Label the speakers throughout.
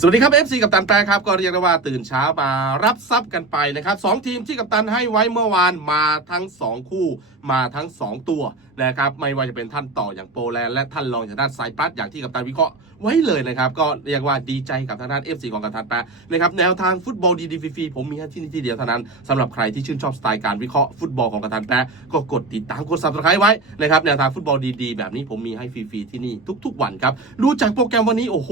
Speaker 1: สวัสดีครับ FC กับตันแปรครับ ก็เรียกได้ว่าตื่นเช้ามารับทรัพย์กันไปนะครับสองทีมที่กับตันให้ไว้เมื่อวานมาทั้ง 2 คู่ มาทั้ง 2 ตัวนะครับไม่ว่าจะเป็นท่านต่ออย่างโปแลนด์และท่านรองจากด้านไซปรัสอย่างที่กับตันวิเคราะห์ไว้เลยนะครับก็เรียกว่าดีใจกับทางด้าน FC ของกับตันแปรนะครับแนวทางฟุตบอลดีๆฟรีๆผมมีให้ที่นี่ที่เดียวเท่านั้นสำหรับใครที่ชื่นชอบสไตล์การวิเคราะห์ฟุตบอลของกับตันแปรก็กดติดตามกด subscribe ไว้นะครับแนวทางฟุตบอลดีๆ แบบนี้ผมมีให้ฟรีๆที่นี่ทุก ๆ วันครับดูจากโปรแกรมวันนี้โอ้โห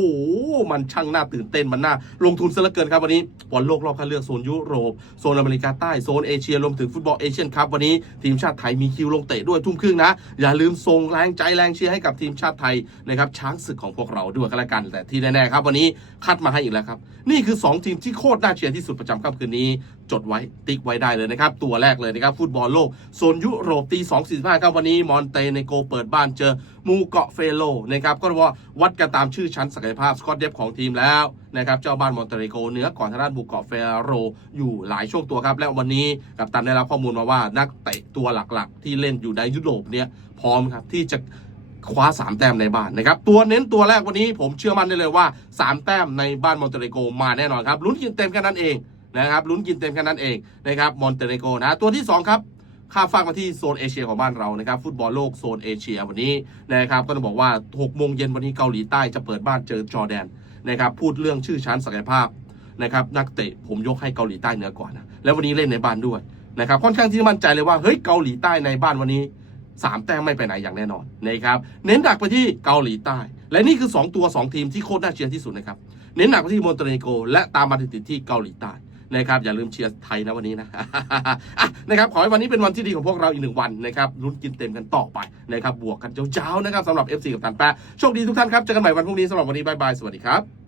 Speaker 1: มันช่างน่าตื่นเต้นมันน่าลงทุนซะเหลือเกินครับวันนี้บอลโลกรอบคัดเลือกโซนยุโรปโซนอเมริกาใต้โซนเอเชียรวมถึงฟุตบอลเอเชียนคัพวันนี้ทีมชาติไทยมีคิวลงเตะด้วยทุ่มครึ่งนะ อย่าลืมส่งแรงใจแรงเชียร์ให้กับทีมชาติไทยนะครับช้างศึกของพวกเราด้วยกันละกัน แต่ที่แน่ๆครับวันนี้คัดมาให้อีกแล้วครับนี่คือ 2 ทีมที่โคตรน่าเชียร์ที่สุดประจำค่ำคืนนี้ จดไว้ติ๊กไว้ได้เลยนะครับ ตัวแรกเลยนะครับ ฟุตบอลโลกโซนยุโรปตี2 4 5ครับวันนี้มอนเตเนโกเปิดบ้านเจอมูเกาะเฟโลนะครับก็ว่าวัดกันตามชื่อชั้นศักยภาพสกอตเดฟของทีมแล้วนะครับเจ้าบ้านมอนเตเนโกเหนือก่อนทางด้านมูเกาะเฟโลอยู่หลายช่วงตัวครับและวันนี้กับตันได้รับข้อมูลมาว่านักเตะตัวหลักๆ ที่เล่นอยู่ในยุโรปเนี่ยพร้อมครับที่จะคว้า 3 แต้มในบ้านนะครับ ตัวเน้นตัวแรกวันนี้ผมเชื่อมั่นได้เลยว่า 3 แต้มในบ้านมอนเตเนโกมาแน่นอนครับลุ้นกินเต็มแค่นั้นเอง นะครับลุ้นกินเต็มแค่นั้นเองนะครับมอนเตเนโกนะตัวที่ 2 ครับข้ามฟากมาที่โซนเอเชียของบ้านเรานะครับฟุตบอลโลกโซนเอเชียวันนี้นะครับก็ต้องบอกว่า6โมงเย็นวันนี้เกาหลีใต้จะเปิดบ้านเจอจอร์แดนนะครับพูดเรื่องชื่อชั้นศักยภาพนะครับนักเตะผมยกให้เกาหลีใต้เหนือกว่านะแล้ววันนี้เล่นในบ้านด้วยนะครับค่อนข้างที่มั่นใจเลยว่าเฮ้ยเกาหลีใต้ในบ้านวันนี้สามแต้มไม่ไปไหนอย่างแน่นอนนะครับเน้นหนักไปที่เกาหลีใต้ และนี่คือ 2 ตัว 2 ทีมที่โคตรน่าเชียร์ที่สุดนะครับเน้นหนักไปที่มอนเตเนโกและตามมาติดที่เกาหลีใต้ นะครับอย่าลืมเชียร์ไทยนะวันนี้นะอะนะครับขอให้วันนี้เป็นวันที่ดีของพวกเราอีกหนึ่งวันนะครับลุ้นกินเต็มกันต่อไปนะครับบวกกันเจ้าๆนะครับสำหรับ FC กับตันแปะโชคดีทุกท่านครับเจอกันใหม่วันพรุ่งนี้สำหรับวันนี้บายบายสวัสดีครับ